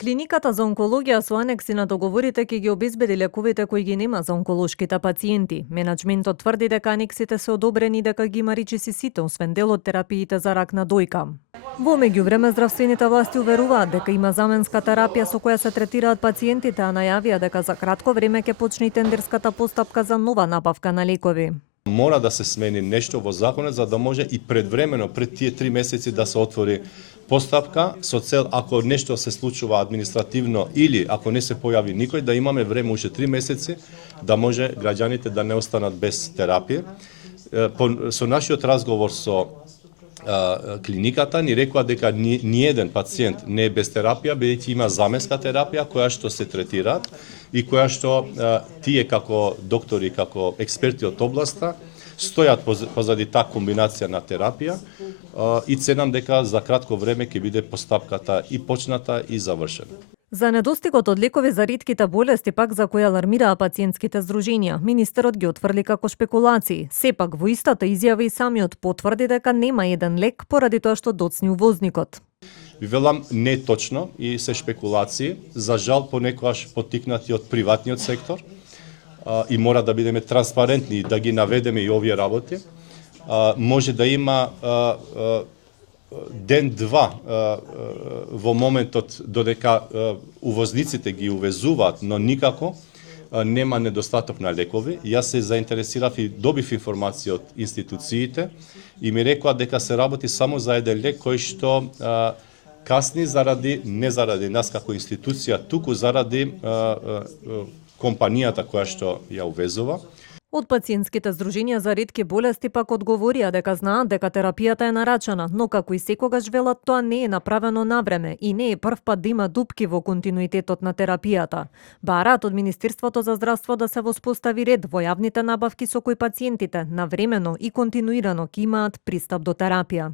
Клиниката за онкологија со анекси на договорите ќе ги обезбеди лековите кои ги нема за онколошките пациенти. Менаџментот тврди дека анексите се одобрени и дека ги има речиси сите, освен дел од терапиите за рак на дојка. Во меѓувреме здравствените власти уверуваат дека има заменска терапија со која се третираат пациентите, а најавија дека за кратко време ќе почне и тендерската постапка за нова набавка на лекови. Мора да се смени нешто во законот за да може и предвремено, пред тие 3 месеци да се отвори постапка со цел ако нешто се случува административно или ако не се појави никој, да имаме време уште 3 месеци да може граѓаните да не останат без терапија. Со нашиот разговор со клиниката ни рекоа дека ни еден пациент не е без терапија, бидејќи има заменска терапија која што се третираат и која што тие како доктори, како експерти од областа стојат позади таа комбинација на терапија и ценам дека за кратко време ќе биде постапката и почната и завршена. За недостигот од лекови за ретките болести пак за кои алармираа пациентските здруженија, министерот ги отфрли како шпекулации. Сепак во истата изјава и самиот потврди дека нема еден лек поради тоа што доцни увозникот. Ви велам не точно и се шпекулации, за жал понекогаш поттикнати од приватниот сектор и мора да бидеме транспарентни и да ги наведеме и овие работи. Може да има ден-два во моментот додека увозниците ги увезуваат, но никако нема недостаток на лекови. Јас се заинтересирав и добив информација од институциите и ми рекоа дека се работи само за еден лек кој што касни не заради нас како институција, туку заради компанијата која што ја увезува. Од пациентските здруженија за ретки болести пак одговорија дека знаат дека терапијата е нарачана, но како и секогаш велат тоа не е направено навреме и не е прв пат да има дупки во континуитетот на терапијата. Бараат од Министерството за здравство да се воспостави ред во јавните набавки со кои пациентите навремено и континуирано ќе имаат пристап до терапија.